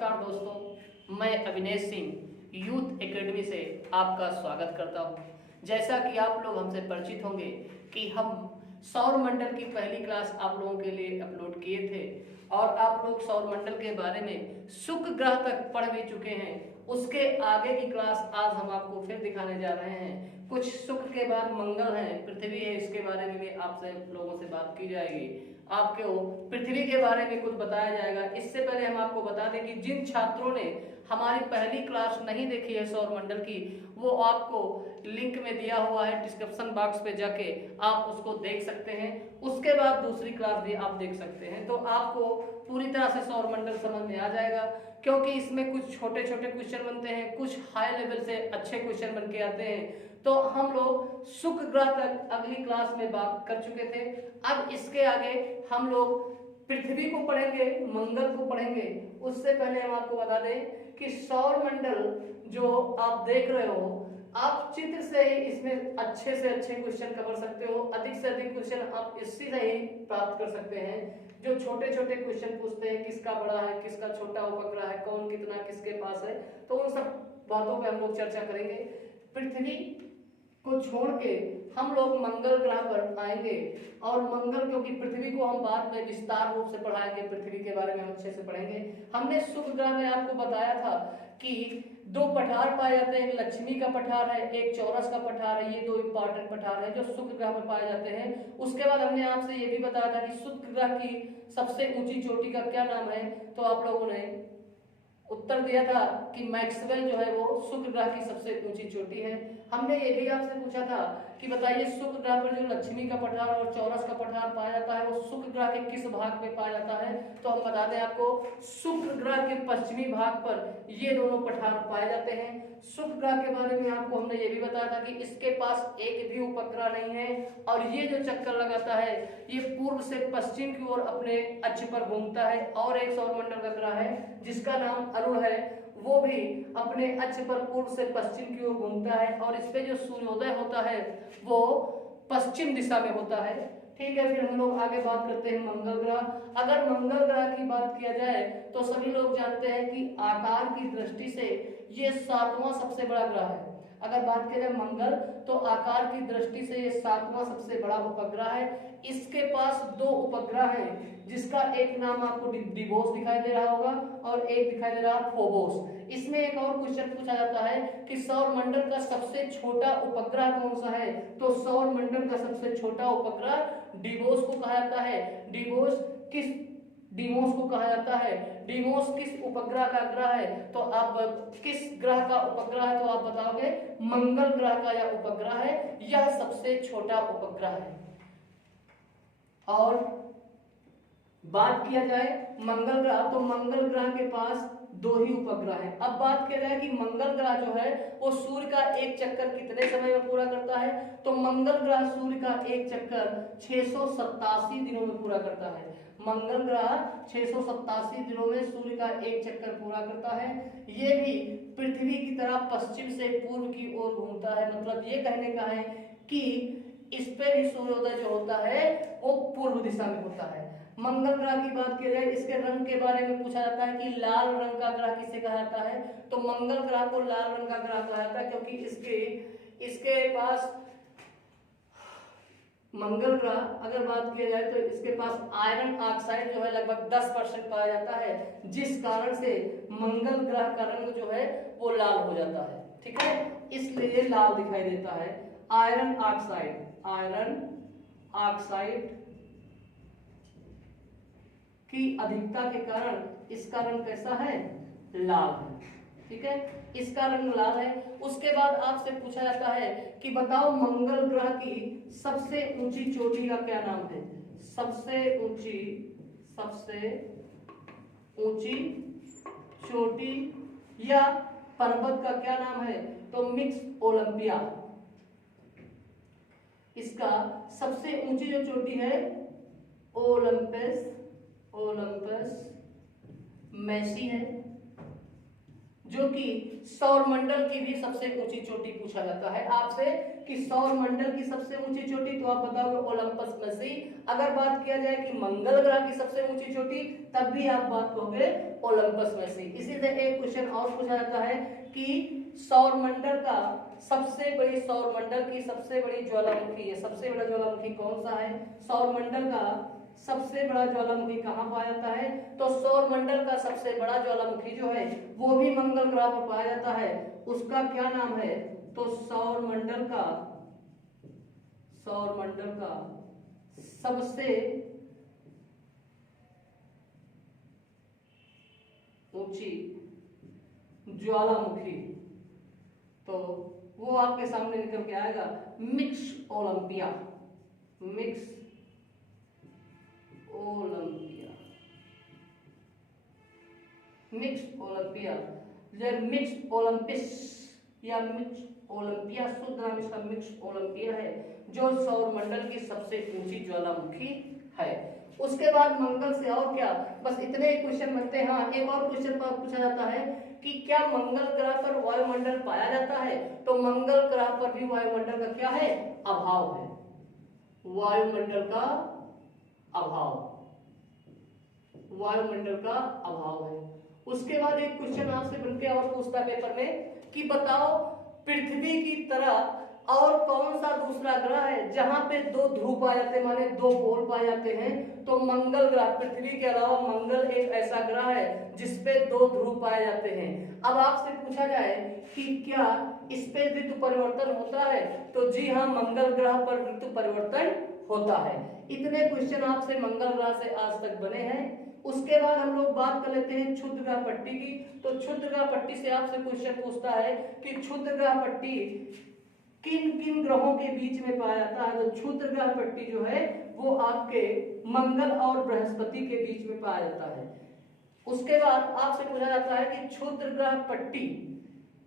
नमस्कार दोस्तों, मैं अविनेश सिंह यूथ एकेडमी से आपका स्वागत करता हूं। जैसा कि आप लोग हमसे परिचित होंगे कि हम सौर मंडल की पहली क्लास आप लोगों के लिए अपलोड किए थे और आप लोग सौर मंडल के बारे में शुक्र ग्रह तक पढ़ भी चुके हैं। उसके आगे की क्लास आज हम आपको फिर दिखाने जा रहे हैं। कुछ शुक्र के बाद मंगल है, पृथ्वी है, इसके बारे में भी आपसे लोगों से बात की जाएगी। आपको पृथ्वी के बारे में कुछ बताया जाएगा। इससे पहले हम आपको बता दें कि जिन छात्रों ने हमारी पहली क्लास नहीं देखी है सौर मंडल की, वो आपको लिंक में दिया हुआ है, डिस्क्रिप्शन बॉक्स पे जाके आप उसको देख सकते हैं। उसके बाद दूसरी क्लास भी आप देख सकते हैं, तो आपको पूरी तरह से सौर मंडल समझ में आ जाएगा। क्योंकि इसमें कुछ छोटे छोटे क्वेश्चन बनते हैं, कुछ हाई लेवल से अच्छे क्वेश्चन बन के आते हैं। तो हम लोग शुक्र ग्रह तक अगली क्लास में बात कर चुके थे। अब इसके आगे हम लोग पृथ्वी को पढ़ेंगे, मंगल को पढ़ेंगे। उससे पहले हम आपको बता दें कि सौर मंडल जो आप देख रहे हो, आप चित्र से ही इसमें अच्छे से अच्छे क्वेश्चन कर सकते हो। अधिक से अधिक क्वेश्चन आप इसी से ही प्राप्त कर सकते हैं। जो छोटे छोटे क्वेश्चन पूछते हैं, किसका बड़ा है, किसका छोटा उपग्रह है, कौन कितना किसके पास है, तो उन सब बातों पे हम लोग चर्चा करेंगे। पृथ्वी को छोड़ के हम लोग मंगल ग्रह पर आएंगे और मंगल, क्योंकि पृथ्वी को हम बाद में विस्तार रूप से पढ़ाएंगे, पृथ्वी के बारे में हम अच्छे से पढ़ेंगे। हमने शुक्र ग्रह में आपको बताया था कि दो पठार पाए जाते हैं, एक लक्ष्मी का पठार है, एक चौरस का पठार है। ये दो इंपॉर्टेंट पठार है जो शुक्र ग्रह पर पाए जाते हैं। उसके बाद हमने आपसे ये भी बताया था कि शुक्र ग्रह की सबसे ऊंची चोटी का क्या नाम है, तो आप लोगों ने उत्तर दिया था कि मैक्सवेल जो है वो शुक्र ग्रह की सबसे ऊंची चोटी है। हमने ये भी आपसे पूछा था कि बताइए शुक्र ग्रह पर जो लक्ष्मी का पठार और चौरस का पठार पाया जाता है वो शुक्र ग्रह के किस भाग में पाया जाता है, तो हम बता दें आपको शुक्र ग्रह के पश्चिमी भाग पर ये दोनों पठार पाए जाते हैं। शुक्र ग्रह के बारे में आपको हमने ये भी बताया था कि इसके पास एक भी उपग्रह नहीं है और ये जो चक्कर लगाता है ये पूर्व से पश्चिम की ओर अपने अक्ष पर घूमता है। और एक सौरमंडल का ग्रह है जिसका नाम अरुण है, वो भी अपने अक्ष पर पूर्व से पश्चिम की ओर घूमता है और इस पे जो सूर्योदय होता है वो पश्चिम दिशा में होता है। ठीक है, फिर हम लोग आगे बात करते हैं मंगल ग्रह। अगर मंगल ग्रह की बात किया जाए तो सभी लोग जानते हैं कि आकार की दृष्टि से ये 7वां सबसे बड़ा ग्रह है। अगर बात की जाए मंगल तो आकार की दृष्टि से ये 7वां सबसे बड़ा उपग्रह है। इसके पास दो उपग्रह हैं जिसका एक नाम आपको डिवोस दिखाई दे रहा होगा और एक दिखाई दे रहा है फोबोस। इसमें एक और क्वेश्चन पूछा जाता है कि सौर मंडल का सबसे छोटा उपग्रह कौन सा है, तो सौर मंडल का सबसे छोटा उपग्रह डिवोस को कहा जाता है। डिमोस को कहा जाता है। डिमोस किस उपग्रह का ग्रह है, तो आप किस ग्रह का उपग्रह है, तो आप बताओगे मंगल ग्रह का यह उपग्रह है। यह सबसे छोटा उपग्रह है। और बात किया जाए मंगल ग्रह, तो मंगल ग्रह के पास दो ही उपग्रह है। अब बात किया जाए कि मंगल ग्रह जो है वो सूर्य का एक चक्कर कितने समय में पूरा करता है, तो मंगल ग्रह सूर्य का एक चक्कर 687 दिनों में पूरा करता है। मंगल ग्रह 687 दिनों में सूर्य का एक चक्कर पूरा करता है। ये भी पृथ्वी की तरह पश्चिम से पूर्व की ओर घूमता है। मतलब ये कहने का है कि इस पे भी सूर्योदय जो होता है वो पूर्व दिशा में होता है। मंगल ग्रह की बात की जाए, इसके रंग के बारे में पूछा जाता है कि लाल रंग का ग्रह किसे कहा जाता है, तो मंगल ग्रह को लाल रंग का ग्रह कहा जाता है क्योंकि इसके पास मंगल ग्रह अगर बात की जाए तो इसके पास आयरन ऑक्साइड जो है लगभग 10% पाया जाता है, जिस कारण से मंगल ग्रह का रंग जो है वो लाल हो जाता है। ठीक है, इसलिए लाल दिखाई देता है। आयरन ऑक्साइड की अधिकता के कारण इसका रंग कैसा है, लाल है। ठीक है, इसका रंग लाल है। उसके बाद आपसे पूछा जाता है कि बताओ मंगल ग्रह की सबसे ऊंची चोटी का क्या नाम है। सबसे ऊंची चोटी या पर्वत का क्या नाम है, तो मिक्स ओलंपिया। इसका सबसे ऊंची जो चोटी है ओलंपस मैसी है, जो कि सौर मंडल की भी सबसे ऊंची चोटी पूछा जाता है आपसे कि सौर मंडल की सबसे ऊंची चोटी, तो आप बताओगे ओलंपस मेसी। अगर बात किया जाए कि मंगल ग्रह की सबसे ऊंची चोटी, तब भी आप बात करोगे ओलंपस मेसी। इसी से एक क्वेश्चन और पूछा जाता है कि सौर मंडल का सबसे बड़ी, सौर मंडल की सबसे बड़ी ज्वालामुखी है, सबसे बड़ा ज्वालामुखी कौन सा है? सौर मंडल का सबसे बड़ा ज्वालामुखी कहाँ पाया जाता है? तो सौर मंडल का सबसे बड़ा ज्वालामुखी जो है वो भी मंगल ग्रह पर पाया जाता है। उसका क्या नाम है? तो सौर मंडल का सबसे ऊंची ज्वालामुखी, तो वो आपके सामने निकल के आएगा mix Olympia. Mix Olympia, mix Olympia, mix Olympus या मिक्स ओलंपिया, शुद्ध नाम इसका मिक्स ओलंपिया है, जो सौर मंडल की सबसे ऊंची ज्वालामुखी है। उसके बाद मंगल से और क्या, बस इतने क्वेश्चन बनते हैं। हाँ, एक और क्वेश्चन पूछा जाता है कि क्या मंगल ग्रह पर वायुमंडल पाया जाता है? तो मंगल ग्रह पर भी वायुमंडल का क्या है? अभाव है। वायुमंडल का अभाव, वायुमंडल का अभाव है। उसके बाद एक क्वेश्चन आपसे बनके और पूछता पेपर में कि बताओ पृथ्वी की तरह और कौन सा दूसरा ग्रह है जहां पे दो ध्रुव पाए जाते हैं, माने दो पोल पाए जाते हैं? तो मंगल ग्रह, पृथ्वी के अलावा मंगल एक ऐसा ग्रह है जिसपे दो ध्रुव पाए जाते हैं। अब आपसे पूछा जाए कि क्या इस पे ऋतु परिवर्तन होता है? तो जी हाँ, मंगल ग्रह पर ऋतु परिवर्तन होता है। इतने क्वेश्चन आपसे मंगल ग्रह से आज तक बने हैं। उसके बाद हम लोग बात कर लेते हैं क्षुद्र ग्रह पट्टी की। तो क्षुद्र ग्रह पट्टी से आपसे क्वेश्चन पूछता है कि क्षुद्र ग्रह पट्टी किन किन ग्रहों के बीच में पाया जाता है? तो क्षुद्र ग्रह पट्टी जो है वो आपके मंगल और बृहस्पति के बीच में पाया जाता है। उसके बाद आपसे पूछा जाता है कि क्षुद्र ग्रह पट्टी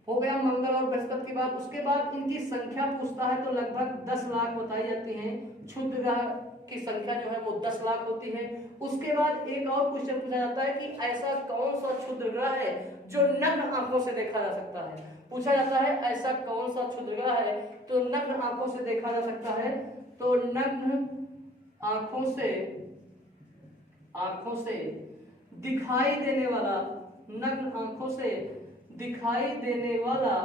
हो गया मंगल और बृहस्पति के बाद, उसके बाद इनकी संख्या पूछता है तो लगभग 10 लाख बताई जाती है। क्षुद्र ग्रह की संख्या जो है वो 10 लाख होती है। उसके बाद एक और क्वेश्चन पूछा जाता है कि ऐसा कौन सा क्षुद्र ग्रह है जो नग्न आंखों से देखा जा सकता है? पूछा जाता है ऐसा कौन सा क्षुद्र ग्रह है तो नग्न आंखों से देखा जा सकता है? तो नग्न आंखों से दिखाई देने वाला, नग्न आंखों से दिखाई देने वाला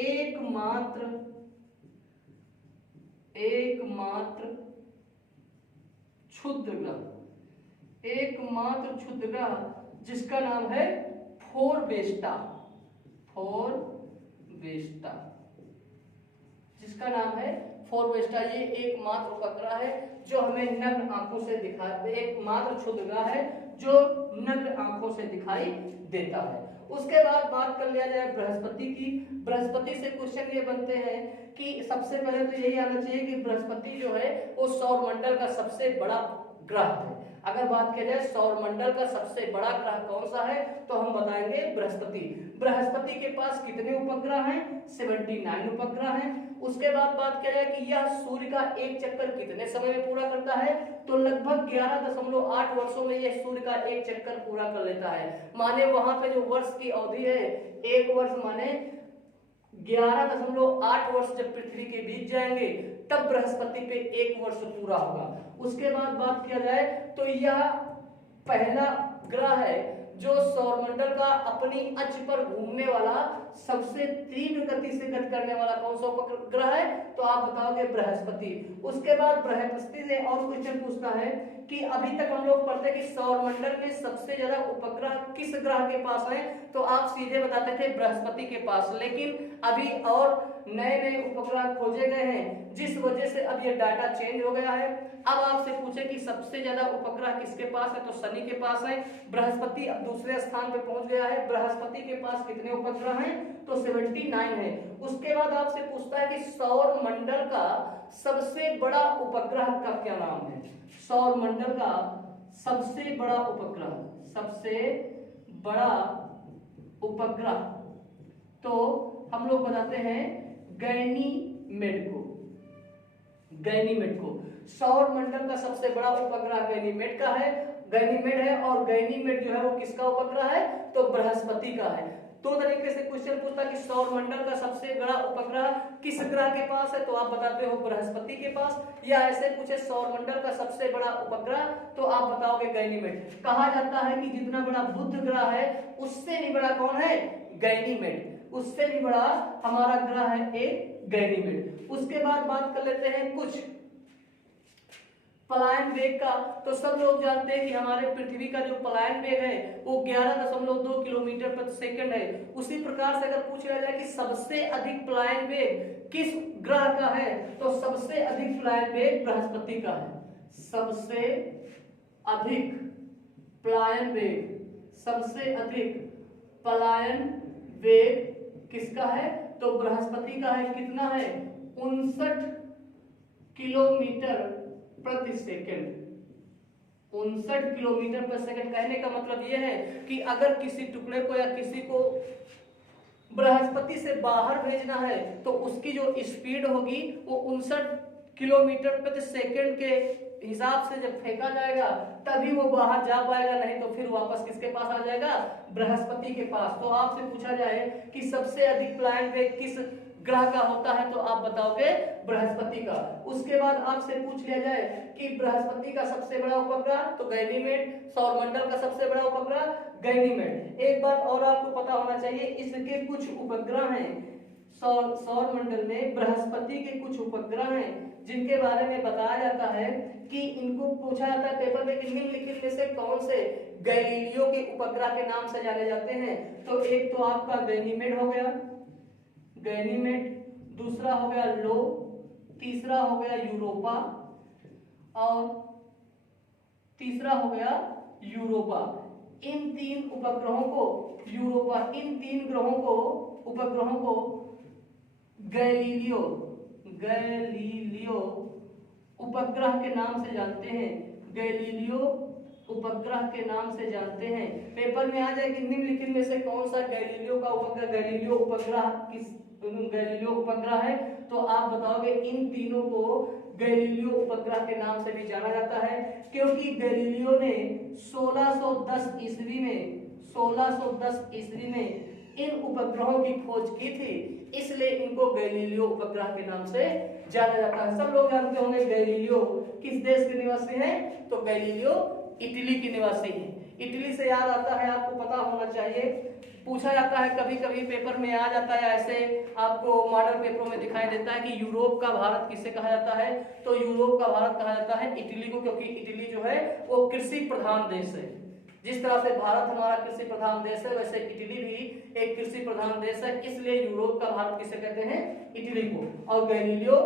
एकमात्र क्षुद्र ग्रह, एकमात्र क्षुद्र ग्रह जिसका नाम है फोरबेस्टा, जिसका नाम है फोरबेस्टा। ये एकमात्र उपग्रह है जो हमें नग्न आंखों से दिखाई, एकमात्र क्षुद्र ग्रह है जो नग्न आंखों से दिखाई देता है। उसके बाद बात कर लिया जाए बृहस्पति की। बृहस्पति से क्वेश्चन ये बनते हैं कि सबसे पहले तो यही आना चाहिए कि बृहस्पति जो है वो सौर मंडल का सबसे बड़ा ग्रह है। अगर बात किया जाए सौर मंडल का सबसे बड़ा ग्रह कौन सा है तो हम बताएंगे बृहस्पति। बृहस्पति के पास कितने उपग्रह हैं? 79 उपग्रह हैं। उसके बाद बात किया जाए कि यह सूर्य का एक चक्कर कितने समय में पूरा करता है? तो लगभग 11.8 वर्षों में यह सूर्य का एक चक्कर पूरा कर लेता है। माने वहां पे जो वर्ष की अवधि है, एक वर्ष माने 11.8 वर्ष जब पृथ्वी के बीत जाएंगे तब बृहस्पति पे एक वर्ष पूरा होगा। उसके बाद बात किया जाए तो यह पहला ग्रह है जो सौरमंडल का अपनी अक्ष पर घूमने वाला सबसे तीव्र गति से गति करने वाला कौन सा उपग्रह है? तो आप बताओगे बृहस्पति। उसके बाद बृहस्पति से और क्वेश्चन पूछता है कि अभी तक हम लोग पढ़ते कि सौरमंडल में सबसे ज्यादा उपग्रह किस ग्रह के पास है? तो आप सीधे बताते थे बृहस्पति के पास, लेकिन अभी और नए नए उपग्रह खोजे गए हैं जिस वजह से अब ये डाटा चेंज हो गया है। अब आपसे पूछे कि सबसे ज्यादा उपग्रह किसके पास है? तो शनि के पास है। बृहस्पति अब दूसरे स्थान पे पहुंच गया है। बृहस्पति के पास कितने उपग्रह हैं? तो 79 है। उसके बाद आपसे पूछता है कि सौर मंडल का सबसे बड़ा उपग्रह का क्या नाम है? सौर मंडल का सबसे बड़ा उपग्रह, सबसे बड़ा उपग्रह तो हम लोग बताते हैं गैनीमेड को। गैनीमेड को सौर मंडल का सबसे बड़ा उपग्रह गैनीमेड का है। गैनीमेड है, और गैनीमेड जो है वो किसका उपग्रह है, तो बृहस्पति का है। दो तरीके से क्वेश्चन पूछता कि सौरमंडल का सबसे बड़ा उपग्रह किस ग्रह के पास है, तो आप बताते हो बृहस्पति के पास, या ऐसे पूछे सौरमंडल का सबसे बड़ा उपग्रह, तो आप बताओगे गैनीमेड। कहा जाता है कि जितना बड़ा बुध ग्रह है उससे भी बड़ा कौन है, गैनीमेड, उससे भी बड़ा हमारा ग्रह है एक गैनीमेड। उसके बाद बात कर लेते हैं कुछ पलायन वेग का। तो सब लोग जानते हैं कि हमारे पृथ्वी का जो पलायन वेग है वो 11.2 किलोमीटर प्रति सेकंड है। उसी प्रकार से अगर पूछ लिया जाए कि सबसे अधिक पलायन वेग किस ग्रह का है, तो सबसे अधिक पलायन वेग बृहस्पति का है। सबसे अधिक पलायन वेग, सबसे अधिक पलायन वेग किसका है, तो बृहस्पति का है। कितना है, 59 किलोमीटर प्रति सेकंड। 59 किलोमीटर प्रति सेकंड। कहने का मतलब यह है कि अगर किसी टुकड़े को या किसी को बृहस्पति से बाहर भेजना है तो उसकी जो स्पीड होगी वो 59 किलोमीटर प्रति सेकंड के हिसाब से जब फेंका जाएगा तभी वो बाहर जा पाएगा, नहीं तो फिर वापस किसके पास आ जाएगा, बृहस्पति के पास। तो आपसे पूछा जाए कि सबसे अधिक पलायन वेग किस ग्रह का होता है, तो आप बताओगे बृहस्पति का। उसके बाद आपसे पूछ लिया जाए कि बृहस्पति का सबसे बड़ा उपग्रह, तो गैनीमेड। सौरमंडल का सबसे बड़ा उपग्रह गैनीमेड। एक बात और आपको पता होना चाहिए, इसके कुछ उपग्रह हैं सौरमंडल में, बृहस्पति के कुछ उपग्रह हैं जिनके बारे में बताया जाता है कि इनको पूछा जाता है पेपर में कि निम्नलिखित में से कौन से गैलीलियो के उपग्रह के नाम से जाने जाते हैं। तो एक तो आपका गैनीमेड हो गया, गैनीमेड, दूसरा हो गया लो, तीसरा हो गया यूरोपा, और तीसरा हो गया यूरोपा। इन तीन उपग्रहों को यूरोपा, इन तीन ग्रहों को उपग्रहों को गैलीलियो, गैलीलियो उपग्रह के नाम से जानते हैं। गैलीलियो उपग्रह के नाम से जानते हैं। पेपर में आ जाए कि निम्नलिखित में से कौन सा गैलीलियो का उपग्रह, गैलीलियो उपग्रह किस गैलीलियो उपग्रह है, तो आप बताओगे इन तीनों को गैलीलियो उपग्रह के नाम से भी जाना जाता है, क्योंकि गैलीलियो ने 1610 ईस्वी में 1610 ईस्वी में इन उपग्रहों की खोज की थी, इसलिए इनको गैलीलियो उपग्रह के नाम से जाना जाता है। सब लोग जानते होंगे गैलीलियो किस देश के निवासी हैं, तो गैलीलियो इटली के निवासी हैं। इटली से याद आता है, आपको पता होना चाहिए, पूछा जाता है कभी कभी पेपर में आ जाता है, ऐसे आपको मॉडल पेपरों में दिखाई देता है कि यूरोप का भारत किसे कहा जाता है, तो यूरोप का भारत कहा जाता है इटली को, क्योंकि इटली जो है वो कृषि प्रधान देश है। जिस तरह से भारत हमारा कृषि प्रधान देश है, वैसे इटली भी एक कृषि प्रधान देश है, इसलिए यूरोप का भारत किसे कहते हैं, इटली को। और गैलीलियो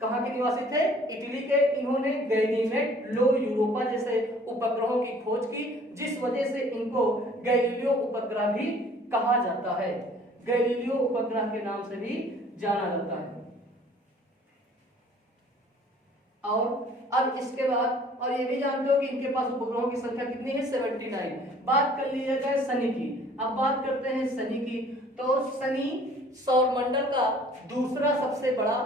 कहाँ के निवासी थे, इटली के। इन्होंने गैनीमेड, लो, यूरोपा जैसे उपग्रहों की खोज की, जिस वजह से इनको गैलीलियो उपग्रह भी कहा जाता है, गैलीलियो उपग्रह के नाम से भी जाना जाता है। और अब इसके बाद, और ये भी जानते हो कि इनके पास उपग्रहों की संख्या कितनी है, 79। बात कर लीजिए जाए शनि की। अब बात करते हैं शनि की। तो शनि सौरमंडल का दूसरा सबसे बड़ा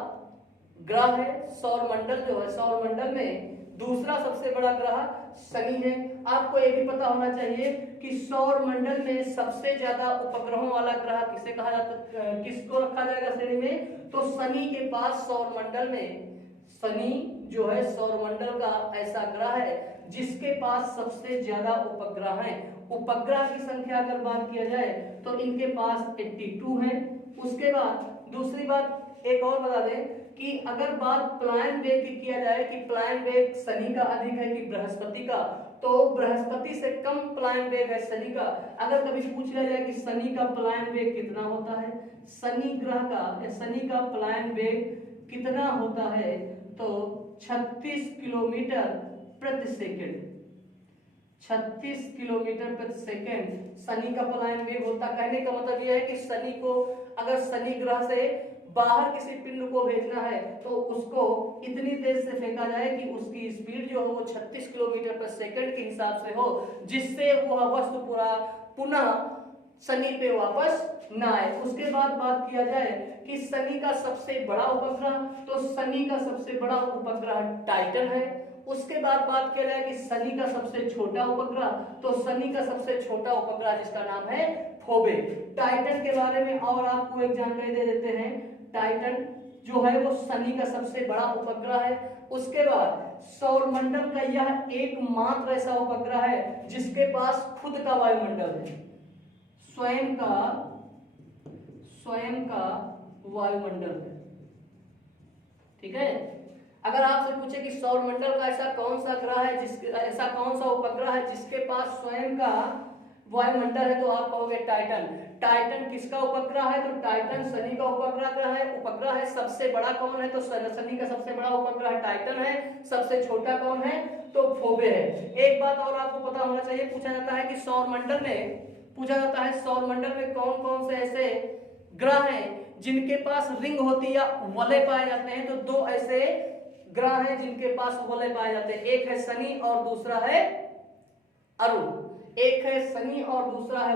ग्रह है। सौरमंडल जो है, सौरमंडल में दूसरा सबसे बड़ा ग्रह शनि है। आपको ये भी पता होना चाहिए कि सौरमंडल में सबसे ज्यादा उपग्रहों वाला ग्रह किसे कहा जाता है, किसको रखा जाएगा श्रेणी में, तो शनि के पास सौरमंडल में, शनि जो है सौरमंडल का ऐसा ग्रह है जिसके पास सबसे ज्यादा उपग्रह हैं। उपग्रह की संख्या अगर बात किया जाए तो इनके पास 82 है। उसके बाद दूसरी बात एक और बता दें कि अगर बात पलायन वेग की किया जाए कि पलायन वेग शनि का अधिक है कि बृहस्पति का, तो बृहस्पति से कम पलायन वेग है शनि का। अगर कभी पूछ लिया जाए कि शनि का पलायन वेग कितना होता है, शनि ग्रह का, शनि का पलायन वेग कितना होता है, तो 36 किलोमीटर प्रति सेकंड। 36 किलोमीटर प्रति सेकंड शनि का पलायन वेग होता। कहने का मतलब यह है कि शनि को, अगर शनि ग्रह से बाहर किसी पिंड को भेजना है तो उसको इतनी तेज से फेंका जाए कि उसकी स्पीड जो हो वो 36 किलोमीटर प्रति सेकंड के हिसाब से हो, जिससे वह वस्तु पूरा पुनः शनि पे वापस न आए। उसके बाद बात किया जाए कि शनि का सबसे बड़ा उपग्रह, तो शनि का सबसे बड़ा उपग्रह टाइटन है। उसके बाद बात किया जाए कि शनि का सबसे छोटा उपग्रह, तो शनि का सबसे छोटा उपग्रह जिसका नाम है फोबे। टाइटन के बारे में और आपको एक जानकारी दे देते हैं। टाइटन जो है वो शनि का सबसे बड़ा उपग्रह है। उसके बाद सौरमंडल का यह एकमात्र ऐसा उपग्रह है जिसके पास खुद का वायुमंडल है, स्वयं का वायुमंडल है। ठीक है, अगर आपसे पूछे कि सौरमंडल का ऐसा कौन सा ग्रह है ऐसा कौन सा उपग्रह है जिसके पास स्वयं का वायुमंडल है, तो आप कहोगे टाइटन। टाइटन किसका उपग्रह है? तो टाइटन शनि का उपग्रह है। सबसे बड़ा कौन है? तो शनि का सबसे बड़ा उपग्रह टाइटन है। सबसे छोटा कौन है? तो फोबे है। एक बात और आपको पता होना चाहिए, पूछा जाता है कि सौरमंडल में कौन कौन से ऐसे ग्रह हैं जिनके पास रिंग होती है या वलय पाए जाते हैं। तो दो ऐसे ग्रह हैं जिनके पास वलय पाए जाते हैं, एक है शनि और दूसरा है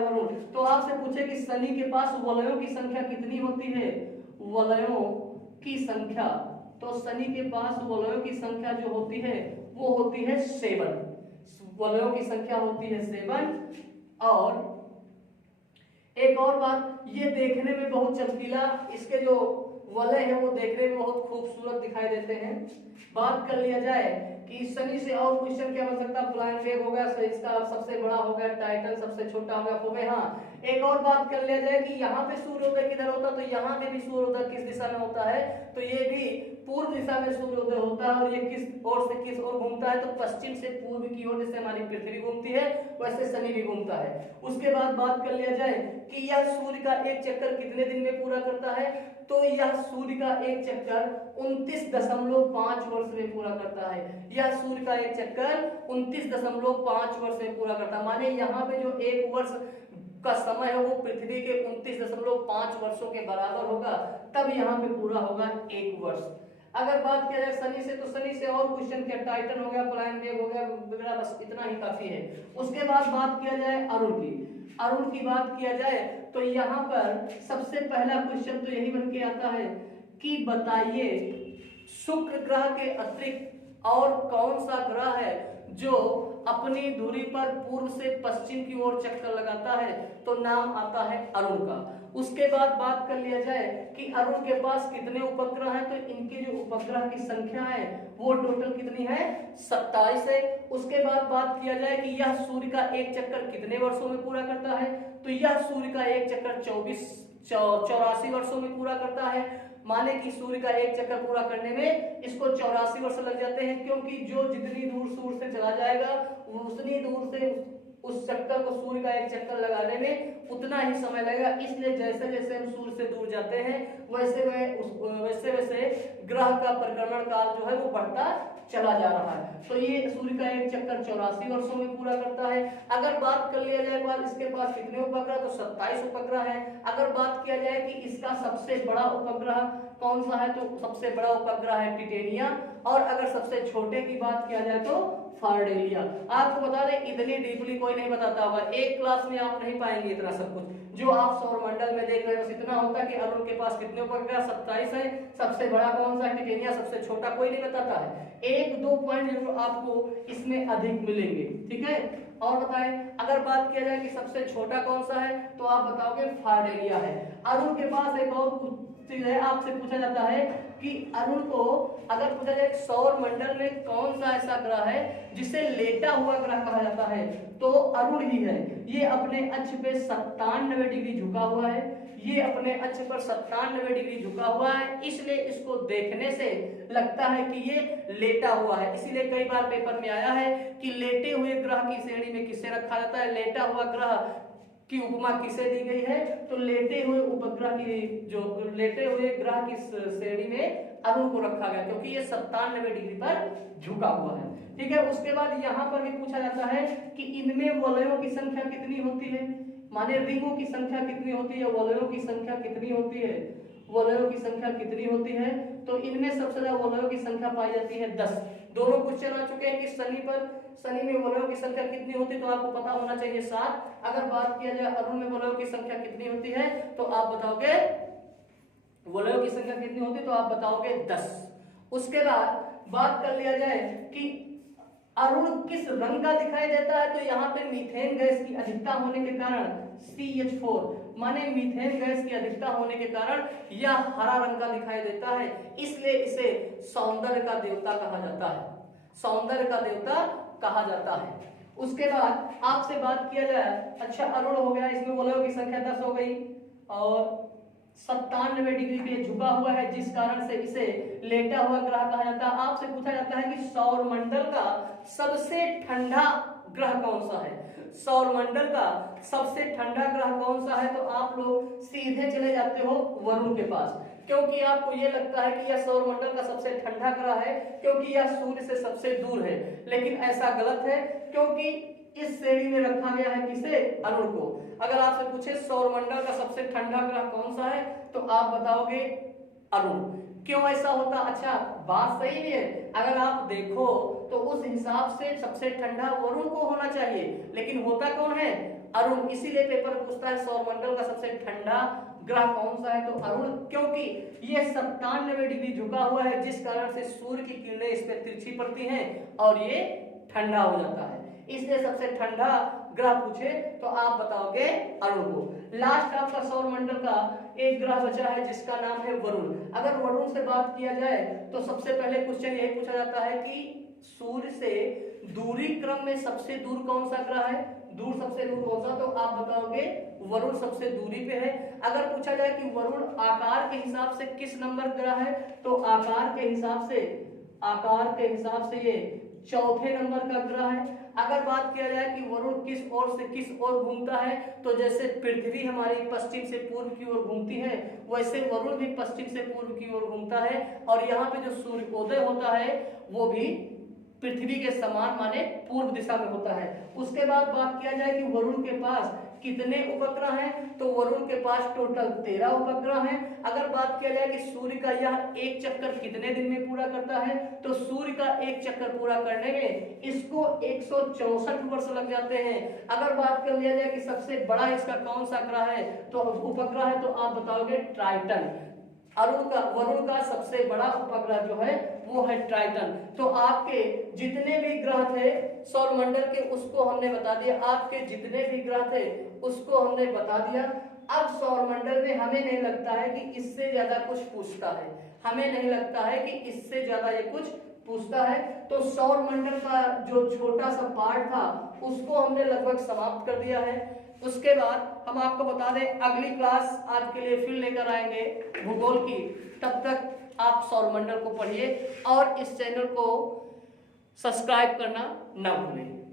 अरुण। तो आपसे पूछे कि शनि के पास वलयों की संख्या कितनी होती है? वलयों की संख्या, तो शनि के पास वलयों की संख्या जो होती है वो होती है 7। वलयों की संख्या होती है 7। और एक और बात, ये देखने में बहुत चमकीला, इसके जो वलय है वो देखने में बहुत खूबसूरत दिखाई देते हैं। बात कर लिया जाए कि शनि से और क्वेश्चन क्या बन सकता है? फ्लाइंग वेग हो गया, इसका सबसे बड़ा हो गया टाइटन, सबसे छोटा हो गया फोबे। हाँ, एक और बात कर लिया जाए कि यहाँ पे सूर्योदय किधर होता है, तो यहाँ पे भी सूर्योदय किस दिशा में होता है? तो ये भी पूर्व दिशा में सूर्योदय होता है। और ये किस ओर से किस ओर घूमता है? तो पश्चिम से पूर्व की ओर, जैसे हमारी पृथ्वी घूमती है वैसे शनि भी घूमता है। उसके बाद बात कर लिया जाए कि यह सूर्य का एक चक्कर कितने दिन में पूरा करता है? तो यह सूर्य का एक चक्कर 29.5 वर्ष में पूरा करता है। यह सूर्य का एक चक्कर 29.5 वर्ष में पूरा करता है। माने यहाँ पे जो एक वर्ष का समय है वो पृथ्वी के 29.5 वर्षों के बराबर होगा, तब यहाँ पे पूरा होगा एक वर्ष। अगर बात किया जाए शनि से, तो शनि से और क्वेश्चन क्या? टाइटन हो गया, फ्लाइंग वेग हो गया वगैरह, बस इतना ही काफी है। उसके बाद बात किया जाए अरुण की बात किया जाए तो यहाँ पर सबसे पहला क्वेश्चन तो यही बन के आता है कि बताइए शुक्र ग्रह के अतिरिक्त और कौन सा ग्रह है जो अपनी दूरी पर पूर्व से पश्चिम की ओर चक्कर लगाता है? तो नाम आता है अरुण का। उसके बाद बात कर लिया जाए कि अरुण के पास कितने उपग्रह हैं, तो इनके जो उपग्रह की संख्या है वो टोटल कितनी है? 27 है। उसके बाद बात किया जाए कि यह सूर्य का एक चक्कर कितने वर्षों में पूरा करता है? तो यह सूर्य का एक चक्कर 84 वर्षों में पूरा करता है। माने कि सूर्य का एक चक्कर पूरा करने में इसको 84 वर्ष लग जाते हैं, क्योंकि जो जितनी दूर सूर्य से चला जाएगा उतनी दूर से उस चक्कर को, सूर्य का एक चक्कर लगाने में उतना ही समय लगेगा। इसलिए जैसे जैसे हम सूर्य से दूर जाते हैं वैसे वैसे ग्रह का परिक्रमण काल जो है वो बढ़ता चला जा रहा है। तो ये सूर्य का एक चक्कर 84 वर्षों में पूरा करता है। अगर बात कर लिया जाए इसके पास कितने उपग्रह, तो 27 उपग्रह है। अगर बात किया जाए कि इसका सबसे बड़ा उपग्रह कौन सा है, तो सबसे बड़ा उपग्रह है टिटेनिया। और अगर सबसे छोटे की बात किया जाए तो फार्डेलिया। आपको बता दें इतनी डीपली कोई नहीं बताता होगा, एक क्लास में आप नहीं पाएंगे इतना सब कुछ जो आप सौरमंडल में देख रहे हो। बस इतना होता है कि अरुण के पास कितने उपग्रह? 27 है। सबसे बड़ा कौन सा है? टिटेनिया। सबसे छोटा कोई नहीं बताता है। 1-2 पॉइंट जरूर आपको इसमें अधिक मिलेंगे। ठीक है, और बताएं अगर बात किया जाए कि सबसे छोटा कौन सा है, तो आप बताओगे फार्डेलिया है। अरुण के पास एक और चीज है, आपसे पूछा जाता है कि अरुण को अगर पूछा जाए सौर मंडल में कौन सा ऐसा ग्रह है जिसे लेटा हुआ ग्रह कहा जाता है, तो अरुण ही है। ये अपने अक्ष पे 97 डिग्री झुका हुआ है। ये अपने अक्ष पर 97 डिग्री झुका हुआ है, इसलिए इसको देखने से लगता है कि ये लेटा हुआ है। इसीलिए कई बार पेपर में आया है कि लेटे हुए ग्रह की श्रेणी में किसे रखा जाता है? लेटा हुआ ग्रह की उपमा किसे दी गई है? तो लेटे हुए उपग्रह की, जो लेटे हुए ग्रह की श्रेणी में अरुण को रखा गया, क्योंकि ये 97 डिग्री पर झुका हुआ है। ठीक है, उसके बाद यहाँ पर भी पूछा जाता है कि इनमें वलयों की संख्या कितनी होती है? माने रिंगों की संख्या कितनी होती है, वलयों की संख्या कितनी होती है? वलयों की संख्या कितनी होती है? तो इनमें सबसे ज्यादा वलयों की संख्या पाई जाती है 10। दोनों क्वेश्चन आ चुके हैं कि शनि में वलयों की संख्या कितनी होती है, तो आपको पता होना चाहिए 7। अगर बात किया जाए अरुण में वलयों की संख्या कितनी होती है, तो आप बताओगे वलयों की संख्या कितनी होती है, तो आप बताओगे 10। उसके बाद बात कर लिया जाए कि अरुण किस रंग का दिखाई देता है? तो यहाँ पे मीथेन गैस की अधिकता होने के कारण CH4 माने मीथेन गैस की अधिकता होने के कारण यह हरा रंग का दिखाई देता है, इसलिए इसे सौंदर्य का देवता कहा जाता है, सौंदर्य का देवता कहा जाता है। उसके बाद आपसे बात किया जाए, अच्छा अरुण हो गया, इसमें बोला की संख्या 10 हो गई और 97 डिग्री पे झुका हुआ है, जिस कारण से इसे लेटा हुआ ग्रह कहा जाता है। आपसे पूछा जाता है कि सौरमंडल का सबसे ठंडा ग्रह कौन सा है? सौरमंडल का सबसे ठंडा ग्रह कौन सा है? तो आप लोग सीधे चले जाते हो वरुण के पास, क्योंकि आपको यह लगता है कि यह सौरमंडल का सबसे ठंडा ग्रह है क्योंकि यह सूर्य से सबसे दूर है, लेकिन ऐसा गलत है, क्योंकि इस श्रेणी में रखा गया है किसे? अरुण को। अगर आपसे पूछे सौरमंडल का सबसे ठंडा ग्रह कौन सा है, तो आप बताओगे अरुण। क्यों ऐसा होता? अच्छा बात सही है, अगर आप देखो तो उस हिसाब से सबसे ठंडा वरुण को होना चाहिए, लेकिन होता कौन है? अरुण। इसीलिए पेपर पूछता है सौरमंडल का सबसे ठंडा ग्रह कौन सा है? तो अरुण, क्योंकि यह 97 डिग्री झुका हुआ है, जिस कारण से सूर्य की किरणें इस पर तिरछी पड़ती हैं और ये ठंडा हो जाता है, इसलिए सबसे ठंडा ग्रह पूछे तो आप बताओगे अरुण को। लास्ट आपका सौरमंडल का एक ग्रह बचा है जिसका नाम है वरुण। अगर वरुण से बात किया जाए तो सबसे पहले क्वेश्चन यही पूछा जाता है कि सूर्य से दूरी क्रम में सबसे दूर कौन सा ग्रह है? दूर सबसे दूर कौन सा? तो आप बताओगे वरुण सबसे दूरी पे है। अगर पूछा जाए कि वरुण आकार के हिसाब से किस नंबर ग्रह है, तो आकार के हिसाब से ये चौथे नंबर का ग्रह है। अगर बात किया जाए कि वरुण किस ओर से किस ओर घूमता है, तो जैसे पृथ्वी हमारी पश्चिम से पूर्व की ओर घूमती है, वैसे वरुण भी पश्चिम से पूर्व की ओर घूमता है, और यहाँ पे जो सूर्योदय होता है वो भी पृथ्वी के समान माने पूर्व दिशा में होता है। उसके बाद बात किया जाए कि वरुण के पास कितने उपग्रह हैं, तो वरुण के पास टोटल 13 उपग्रह हैं। अगर बात किया जाए कि सूर्य का यह एक चक्कर कितने दिन में पूरा करता है, तो सूर्य का एक चक्कर पूरा करने में इसको 164 वर्ष लग जाते हैं। अगर बात कर लिया जाए कि सबसे बड़ा इसका कौन सा ग्रह है, तो उपग्रह है, तो आप बताओगे ट्राइटन। वरुण का सबसे बड़ा उपग्रह जो है वो है ट्राइटन। तो आपके जितने भी ग्रह थे सौरमंडल के उसको हमने बता दिया, आपके जितने भी ग्रह थे उसको हमने बता दिया। अब सौरमंडल में हमें नहीं लगता है कि इससे ज्यादा कुछ पूछता है, हमें नहीं लगता है कि इससे ज्यादा ये कुछ पूछता है। तो सौरमंडल का जो छोटा सा पार्ट था उसको हमने लगभग समाप्त कर दिया है। उसके बाद हम आपको बता दें अगली क्लास आज के लिए फिर लेकर आएंगे भूगोल की। तब तक आप सौरमंडल को पढ़िए और इस चैनल को सब्सक्राइब करना ना भूलें।